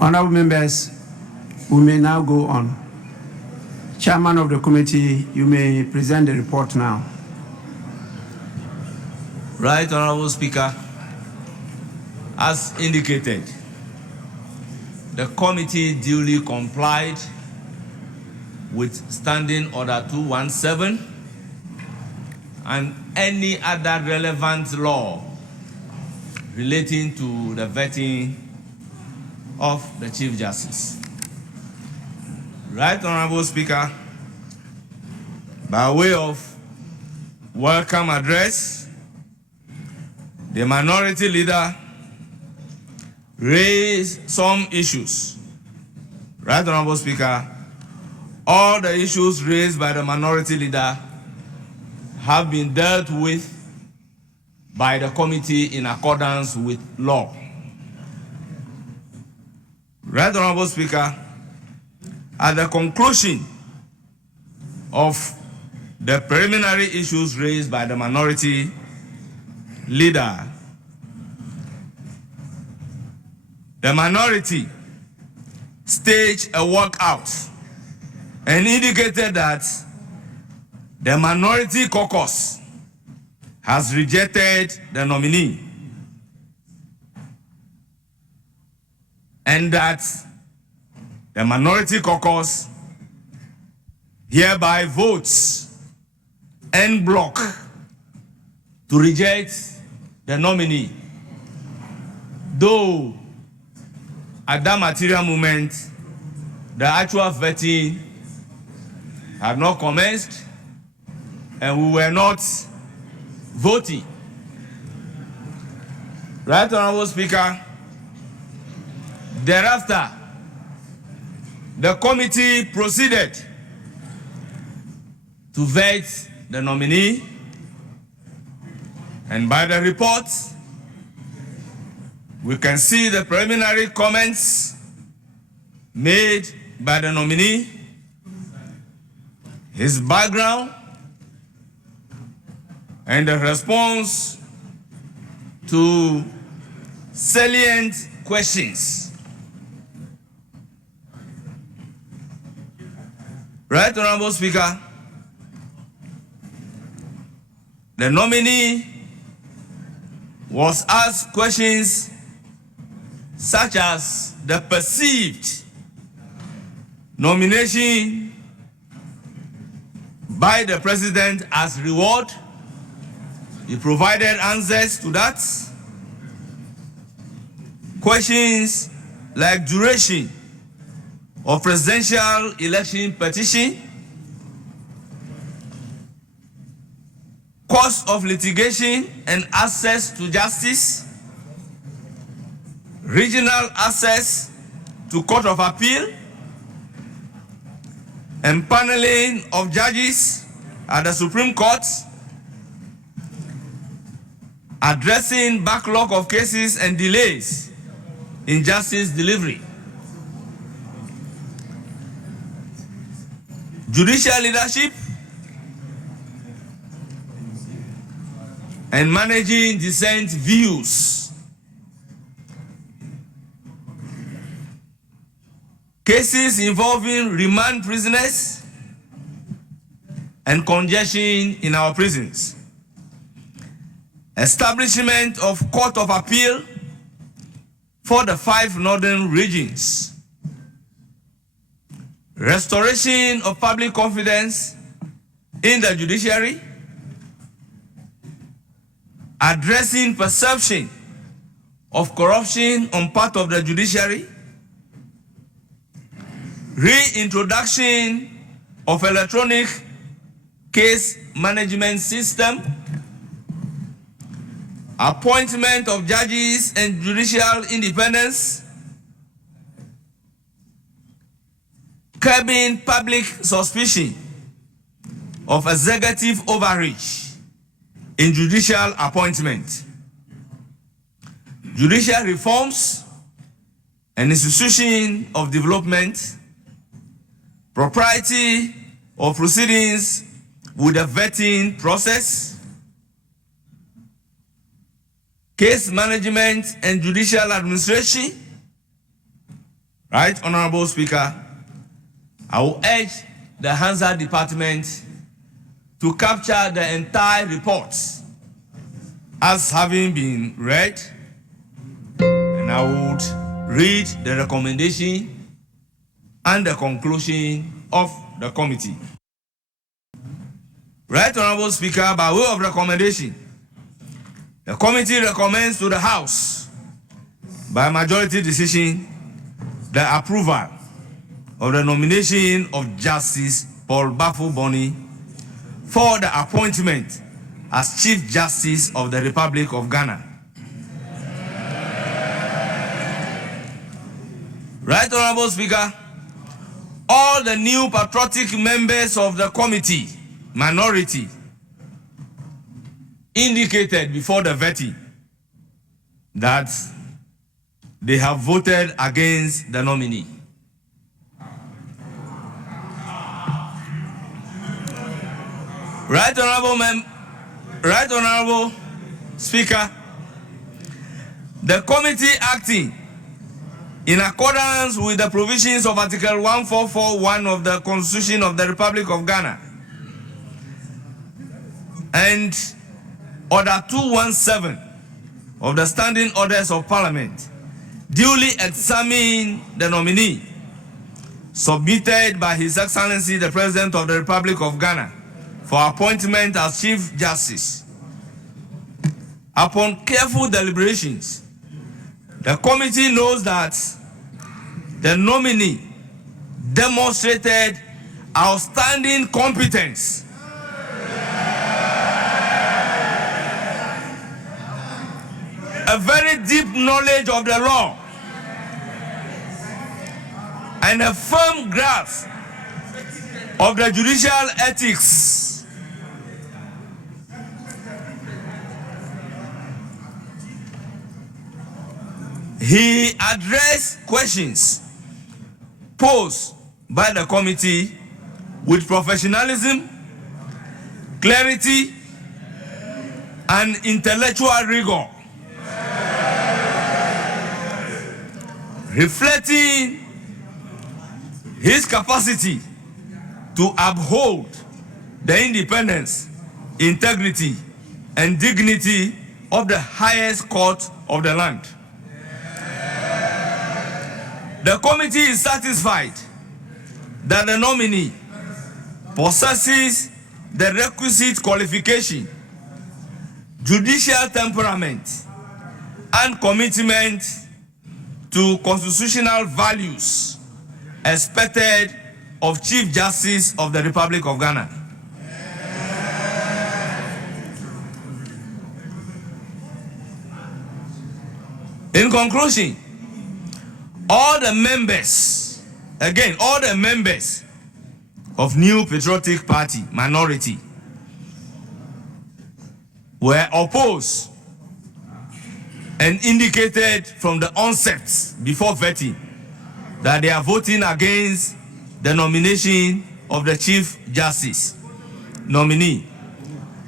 Honorable members, we may now go on. Chairman of the committee, you may present the report now. Right, Honorable Speaker. As indicated, the committee duly complied with Standing Order 217 and any other relevant law relating to the vetting of the Chief Justice. Right, Honorable Speaker, by way of welcome address, the minority leader raised some issues. Right, Honorable Speaker, all the issues raised by the minority leader have been dealt with by the committee in accordance with law. Right, Honorable Speaker, at the conclusion of the preliminary issues raised by the minority leader, the minority staged a walkout and indicated that the minority caucus has rejected the nominee and that the minority caucus hereby votes en bloc to reject the nominee, though at that material moment the actual vetting had not commenced and we were not voting. Right, Honorable Speaker, thereafter the committee proceeded to vet the nominee, and by the report we can see the preliminary comments made by the nominee, his background, and the response to salient questions. Right, Honorable Speaker, the nominee was asked questions such as the perceived nomination by the president as reward. He provided answers to that. Questions like duration of presidential election petition, cost of litigation and access to justice, regional access to Court of Appeal, empaneling of judges at the Supreme Court, addressing backlog of cases and delays in justice delivery, judicial leadership, and managing dissent views. Cases involving remand prisoners and congestion in our prisons. Establishment of Court of Appeal for the 5 northern regions. Restoration of public confidence in the judiciary. Addressing perception of corruption on part of the judiciary. Reintroduction of electronic case management system. Appointment of judges and judicial independence. Curbing public suspicion of executive overreach in judicial appointment. Judicial reforms and institution of development. Propriety of proceedings with the vetting process. Case management and judicial administration. Right, Honorable Speaker, I will urge the Hansard Department to capture the entire report as having been read, and I would read the recommendation and the conclusion of the committee. Right, Honorable Speaker, by way of recommendation, the committee recommends to the House, by majority decision, the approval of the nomination of Justice Paul Baffoe for the appointment as Chief Justice of the Republic of Ghana. Right, Honorable Speaker, all the new patriotic members of the committee, minority, indicated before the vetting that they have voted against the nominee. Right, Honorable Speaker, the committee acting in accordance with the provisions of Article 1441 of the Constitution of the Republic of Ghana and Order 217 of the Standing Orders of Parliament, duly examine the nominee submitted by His Excellency the President of the Republic of Ghana for appointment as Chief Justice. Upon careful deliberations, the committee knows that the nominee demonstrated outstanding competence a very deep knowledge of the law and a firm grasp of the judicial ethics. He addressed questions posed by the committee with professionalism, clarity, and intellectual rigor, reflecting his capacity to uphold the independence, integrity, and dignity of the highest court of the land. The committee is satisfied that the nominee possesses the requisite qualification, judicial temperament, and commitment to constitutional values expected of Chief Justice of the Republic of Ghana. In conclusion, all the members of New Patriotic Party minority were opposed and indicated from the onset before vetting that they are voting against the nomination of the Chief Justice nominee,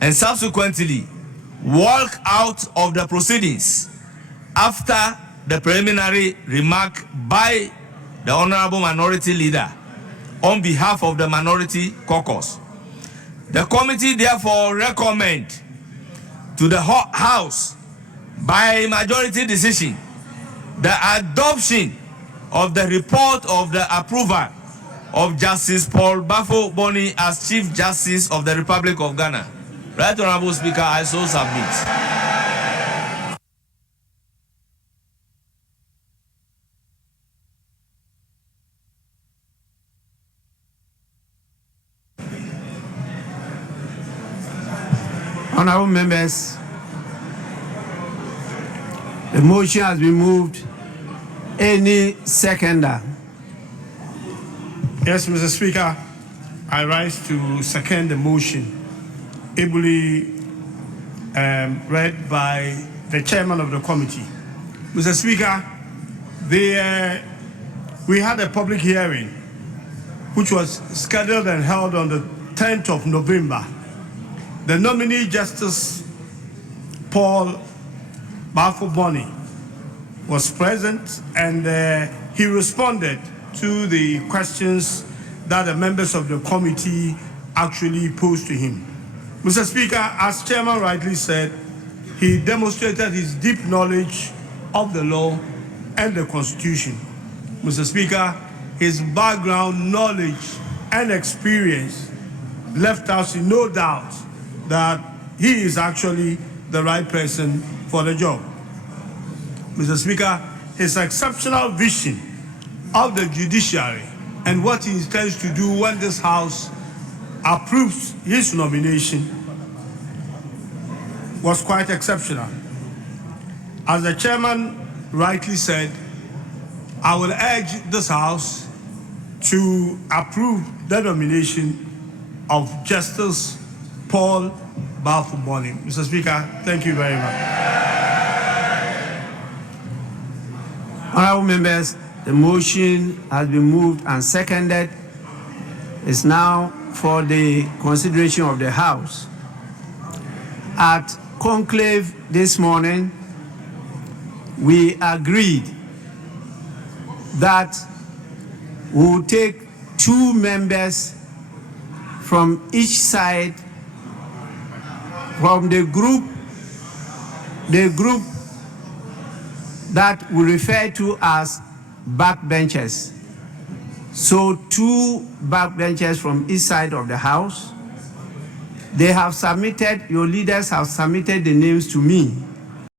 and subsequently walk out of the proceedings after the preliminary remark by the Honorable Minority Leader on behalf of the Minority Caucus. The committee therefore recommends to the House by majority decision the adoption of the report of the approval of Justice Paul Baffoe as Chief Justice of the Republic of Ghana. Right, Honorable Speaker, I so submit. Honorable members, the motion has been moved. Any seconder? Yes, Mr. Speaker, I rise to second the motion, ably read by the chairman of the committee. Mr. Speaker, we had a public hearing which was scheduled and held on the 10th of November. The nominee, Justice Paul Baffoe, was present, and he responded to the questions that the members of the committee actually posed to him. Mr. Speaker, as Chairman rightly said, he demonstrated his deep knowledge of the law and the Constitution. Mr. Speaker, his background, knowledge, and experience left us in no doubt that he is actually the right person for the job. Mr. Speaker, his exceptional vision of the judiciary and what he intends to do when this House approves his nomination was quite exceptional. As the chairman rightly said, I will urge this House to approve the nomination of Justice Paul Baffoe. Mr. Speaker, thank you very much. Honorable members, the motion has been moved and seconded. It's now for the consideration of the House. At conclave this morning, we agreed that we will take 2 members from each side from the group that we refer to as backbenchers. So 2 backbenchers from each side of the House. They have submitted, your leaders have submitted the names to me.